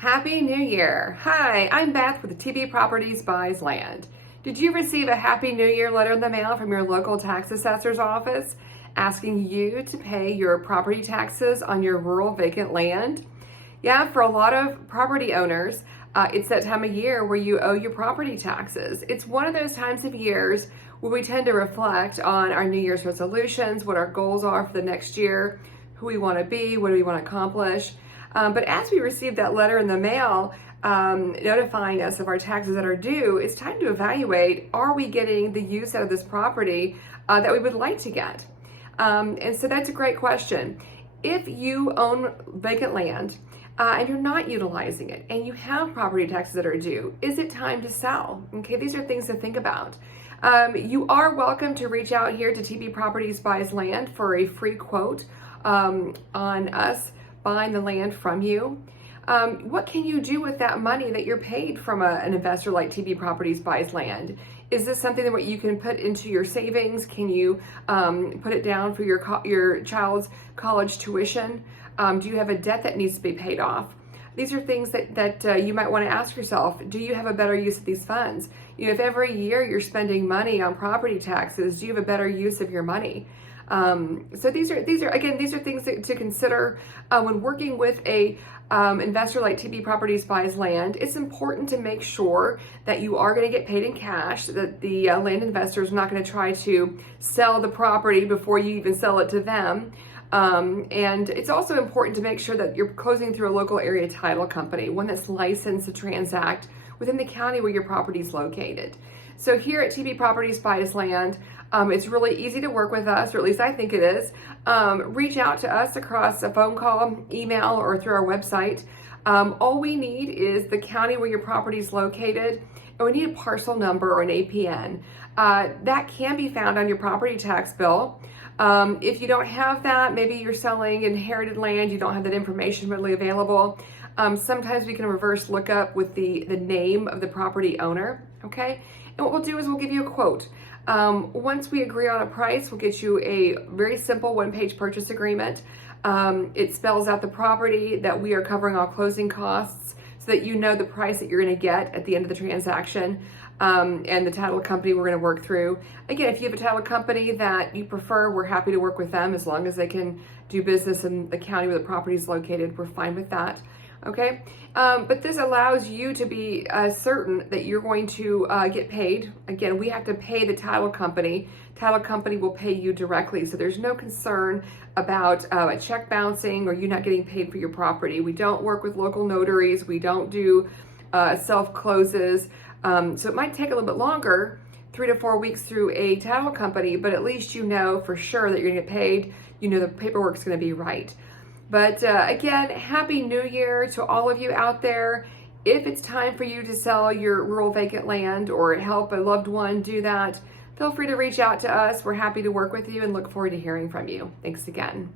Happy New Year! Hi, I'm Beth with TB Properties Buys Land. Did you receive a Happy New Year letter in the mail from your local tax assessor's office asking you to pay your property taxes on your rural vacant land? Yeah, for a lot of property owners, it's that time of year where you owe your property taxes. It's one of those times of years where we tend to reflect on our New Year's resolutions, what our goals are for the next year, who we want to be, what do we want to accomplish. But as we receive that letter in the mail notifying us of our taxes that are due, it's time to evaluate, are we getting the use out of this property that we would like to get? And so that's a great question. If you own vacant land and you're not utilizing it and you have property taxes that are due, is it time to sell? Okay, these are things to think about. You are welcome to reach out here to TB Properties Buys Land for a free quote on us buying the land from you. What can you do with that money that you're paid from an investor like TB Properties Buys Land? Is this something that you can put into your savings? Can you put it down for your child's college tuition? Do you have a debt that needs to be paid off? These are things that you might want to ask yourself. Do you have a better use of these funds? If every year you're spending money on property taxes, do you have a better use of your money? So these are things to consider when working with a investor like TB Properties Buys Land. It's important to make sure that you are going to get paid in cash, that the land investor is not going to try to sell the property before you even sell it to them. And it's also important to make sure that you're closing through a local area title company, one that's licensed to transact within the county where your property is located. So here at TB Properties Buys Land, it's really easy to work with us, or at least I think it is. Reach out to us across a phone call, email, or through our website. All we need is the county where your property is located, and we need a parcel number or an APN. That can be found on your property tax bill. If you don't have that, maybe you're selling inherited land, you don't have that information readily available. Sometimes we can reverse look up with the name of the property owner, okay? And what we'll do is we'll give you a quote. Once we agree on a price, we'll get you a very simple one-page purchase agreement. It spells out the property, that we are covering all closing costs so that you know the price that you're going to get at the end of the transaction, and the title company we're going to work through. Again, if you have a title company that you prefer, we're happy to work with them as long as they can do business in the county where the property is located. We're fine with that. Okay, but this allows you to be certain that you're going to get paid. Again, we have to pay the title company. Title company will pay you directly, so there's no concern about a check bouncing or you not getting paid for your property. We don't work with local notaries. We don't do self-closes. So it might take a little bit longer, 3 to 4 weeks through a title company, but at least you know for sure that you're gonna get paid. You know the paperwork's gonna be right. But again, Happy New Year to all of you out there. If it's time for you to sell your rural vacant land or help a loved one do that, feel free to reach out to us. We're happy to work with you and look forward to hearing from you. Thanks again.